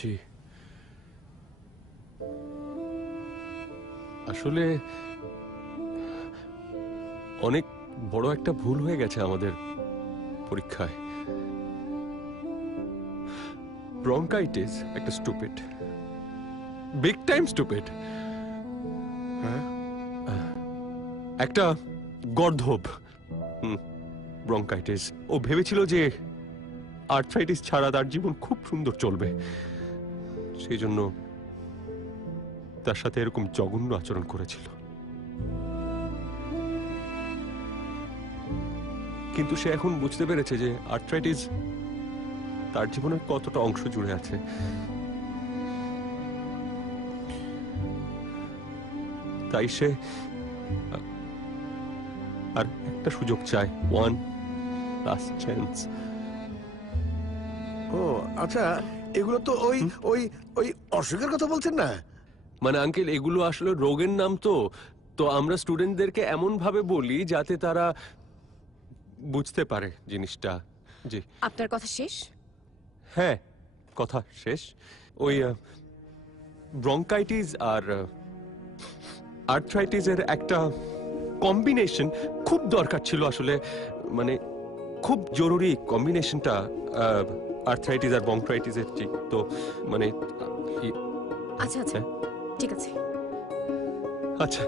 জি, আসলে অনেক বড় একটা ভুল হয়ে গেছে আমাদের পরীক্ষায়। ব্রঙ্কাইটিস একটা স্টুপিড, বিগ টাইম স্টুপিড, একটা গর্ধব। ব্রঙ্কাইটিস। ও ভেবেছিল যে আর্থ্রাইটিস ছাড়া তার জীবন খুব সুন্দর চলবে, সেই জন্য তার সাথে এরকম জঘন্য আচরণ করেছিল। কিন্তু সে এখন বুঝতে পেরেছে যে আর্থ্রাইটিস তার জীবনের কতটা অংশ জুড়ে আছে। তাই সে আর একটা সুযোগ চায়, ওয়ান লাস্ট চান্স। ও আচ্ছা, এগুলো তো ওই ওই ওই অসুখের কথা বলছেন না? মানে আঙ্কেল, এগুলো আসলে রোগের নাম। তো তো আমরা স্টুডেন্টদেরকে এমন ভাবে বলি যাতে তারা বুঝতে পারে জিনিসটা। জি, আপনার কথা শেষ? হ্যাঁ, কথা শেষ। ওই ব্রঙ্কাইটিস আর আর্থ্রাইটিসের একটা কম্বিনেশন খুব দরকার ছিল আসলে, মানে খুব জরুরি কম্বিনেশনটা আর্থ্রাইটিস আর ব্রঙ্কাইটিসের। ঠিক তো, মানে আচ্ছা আচ্ছা, ঠিক আছে। আচ্ছা